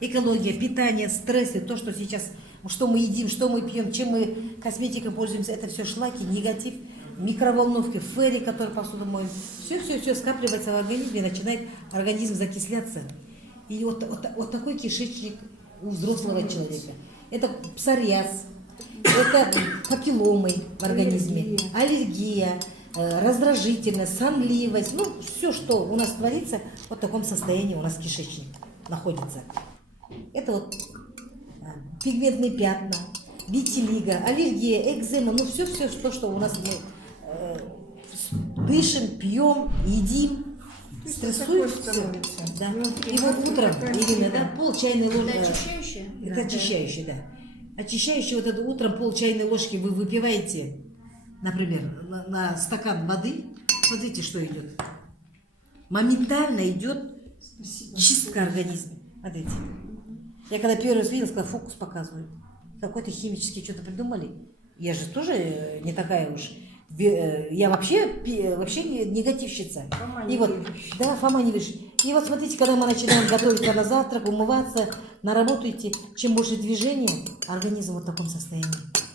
Экология, питание, стрессы, то, что сейчас, что мы едим, что мы пьем, чем мы косметикой пользуемся, это все шлаки, негатив, микроволновки, ферри, которые посуду моем. Все скапливается в организме и начинает организм закисляться. И вот такой кишечник у взрослого человека. Это псориаз, это папилломы в организме, аллергия, раздражительность, сонливость. Ну, все, что у нас творится, вот в таком состоянии у нас кишечник находится. Это вот пигментные пятна, витилиго, аллергия, экзема, ну все, то, что у нас мы дышим, пьем, едим, стрессуем, все. Да. И вот утром, Ирина, да, пол чайной ложки. Это очищающее? Это очищающее, да. Очищающее вот это утром пол чайной ложки вы выпиваете, например, на стакан воды. Смотрите, что идет. Моментально идет чистка организма. Смотрите. Я когда первый раз видела, сказала, фокус показываю. Какой-то химический что-то придумали. Я же тоже не такая уж. Я вообще негативщица. И вот, да, Фома не видишь. И вот смотрите, когда мы начинаем готовиться на завтрак, умываться, на работу идти, чем больше движения, организм вот в таком состоянии.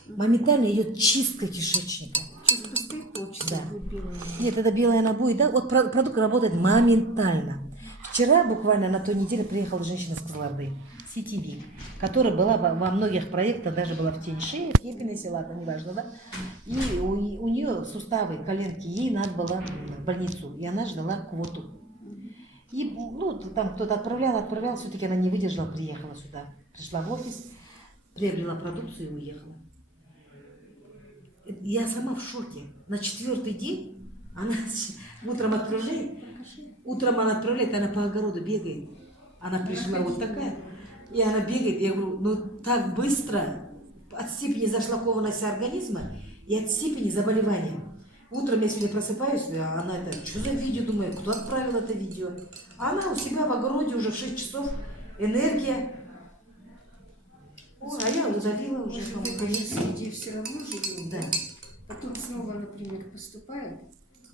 Моментально идет чистка кишечника. Чуть быстрее получится. Да. Нет, это белая набой, да? Вот продукт работает моментально. Вчера буквально на той неделе приехала женщина с Кызылорды, CTV, которая была во многих проектах, даже была в Теньше, в Епине села, неважно, да? И у нее суставы, коленки, ей надо было в больницу, и она ждала квоту. И ну, там кто-то отправлял, все-таки она не выдержала, приехала сюда. Пришла в офис, приобрела продукцию и уехала. Я сама в шоке. На 4-й день она утром отправляет, она по огороду бегает. Она пришла вот такая, и она бегает. Я говорю, ну так быстро от степени зашлакованности организма и от степени заболевания. Утром я сегодня просыпаюсь, а она это, что за видео, думаю, кто отправил это видео? А она у себя в огороде уже в 6 часов, энергия. А я удавила уже. В этой среде все равно живем. Да. Потом снова, например, поступает.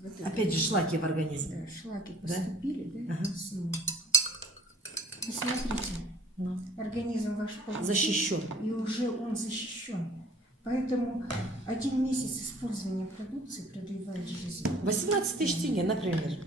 Вот Опять же шлаки в организме. Да, шлаки поступили, да? Ага. Снова. И смотрите, Ну. организм ваш Защищен. и уже он защищен. Поэтому 1 месяц использования продукции продлевает жизнь. 18 тысяч тенге, например.